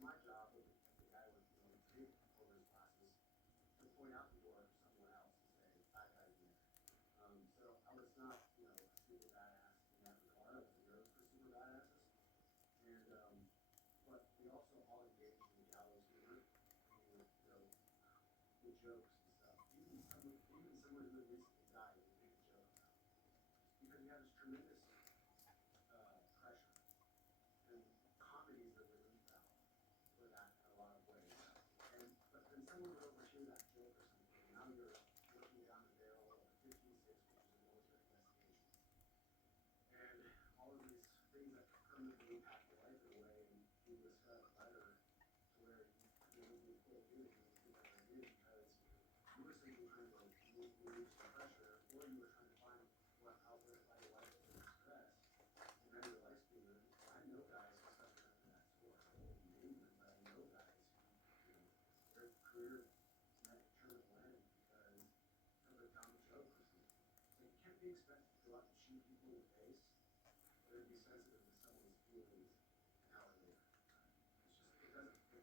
my job as the guy with three performance classes to point out the door for someone else and say that guy's in there. So I was not super badass in that regard. I was a nerd for super badasses, and but we also all engaged in the gallows humor, with with jokes and stuff. Even someone who had recently died, we made a joke about because we have this tremendous pressure and comedies that relieve that for that in a lot of ways. But then someone would overhear that joke or something, and now you're looking down the barrel of a 15-6, which is a military investigation, and all of these things that permanently impact your life in a way, and you describe a letter to where you would quit doing things that I did because you were simply trying to relieve some pressure, or you were trying to find what outlet by your life was stress. And then your life's being ruined. I know guys who suffer under that score. I won't name them, but I know guys who, their career might turn to land because of a dumb joke or something. So you can't be expected to go out and shoot people in the face, or to be sensitive to someone's feelings an hour later. It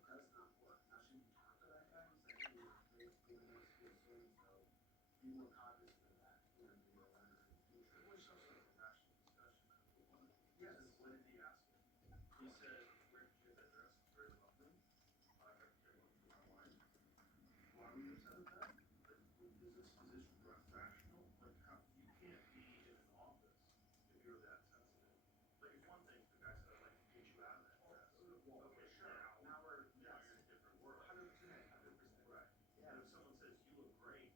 does not work. Now, should you talk to that guy and say, hey, you're basically the next school so be more cognizant of that, be a learner in the future. Which is also a rational discussion. Yes. What did he ask him? He said, where did you get that dress? It's very lovely. I got to get one for my wife. Why were you upset with that? Like, is this rational? Like, how you can't be in an office if you're that sensitive. Like, it's one thing if the guy said, I'd like to get you out of that dress. Well, okay, sure. Now you're in a different world. 100%. Right. Yeah. And if someone says you look great,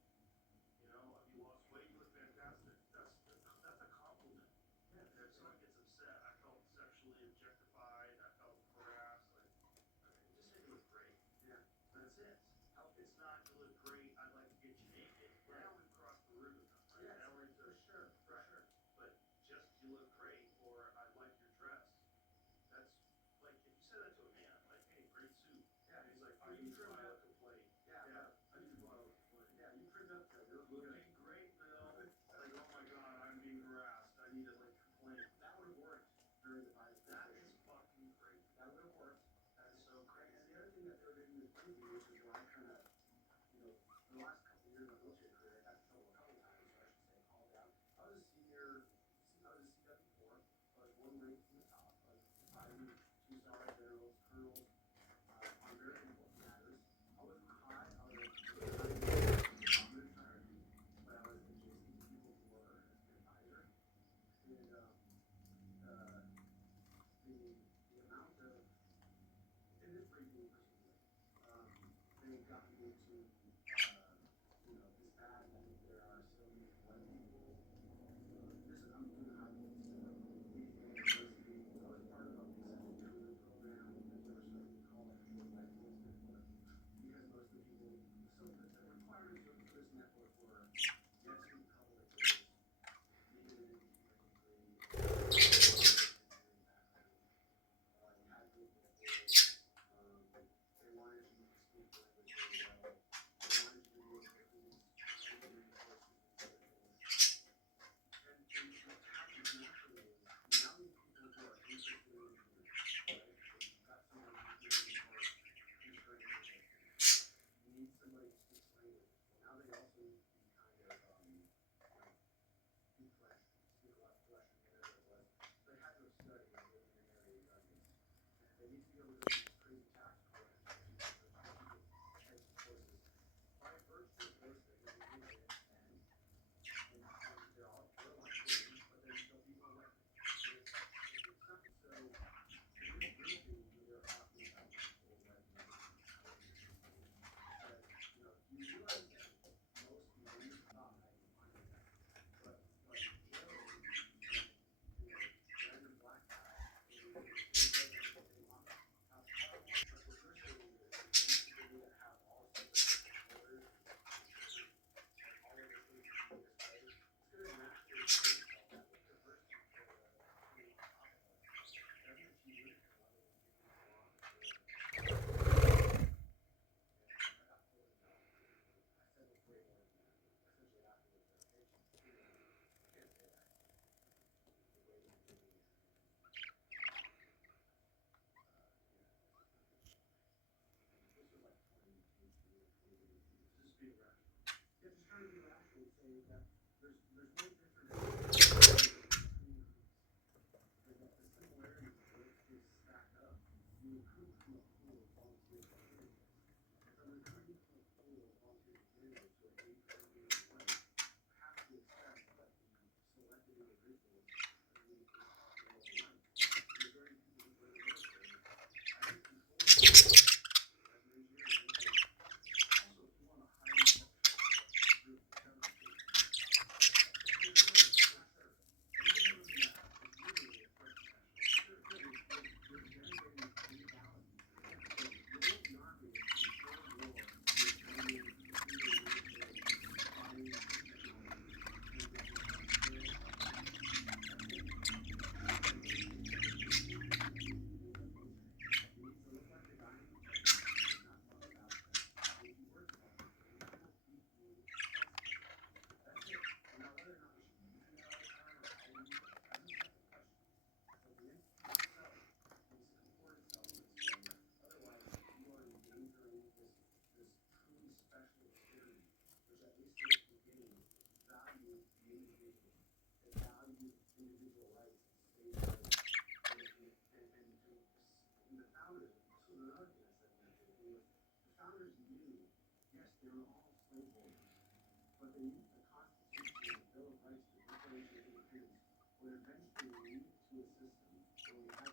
if you lost weight, you look fantastic. That's a compliment. Yeah. And if someone gets upset, I felt sexually objectified, I felt harassed, like, okay, just say you look great. Yeah. That's it. It's not you look great, I'd like to get you naked. Right. Now we've crossed the river. Right? Yeah, now we're into for sure. But just you look great or I like your dress. That's like if you say that to a man, like, hey, great suit. Yeah. And he's like, I need to buy a plate. Yeah. I need to buy a plate. Yeah, you trimmed up there. You're looking great, Bill. Like, oh my God, I'm being harassed. I need to complain. That would have worked during the Biden That administration. is fucking crazy. That would have worked. That is so crazy. And the other thing that they were doing in this preview, which is where I kind of, the last couple of years of my military career, I got in trouble a couple of times, or I should say, called down. I was a CW4. I was one rank from the top. I was fighting 2-star generals, colonels, on very important matters. I wasn't high. I was retired, but I was adjacent to people who were an advisor. And the amount of, in this briefing particularly, they've gotten into, this bad that there are so many white people. I'm doing high points. University. I was part of a recent career program that they were starting to call it the white points network. Because most of the people, so the requirements for this network were get to public degrees, needed an engineering degree, you had to be able to, they wanted you to speak language very well. these individual rights, state rights, and the founders, this was another thing I said in that paper, was the founders knew, yes, they were all slaveholders, but they knew the Constitution and the Bill of Rights, the Declaration of Independence, would eventually lead to a system where we had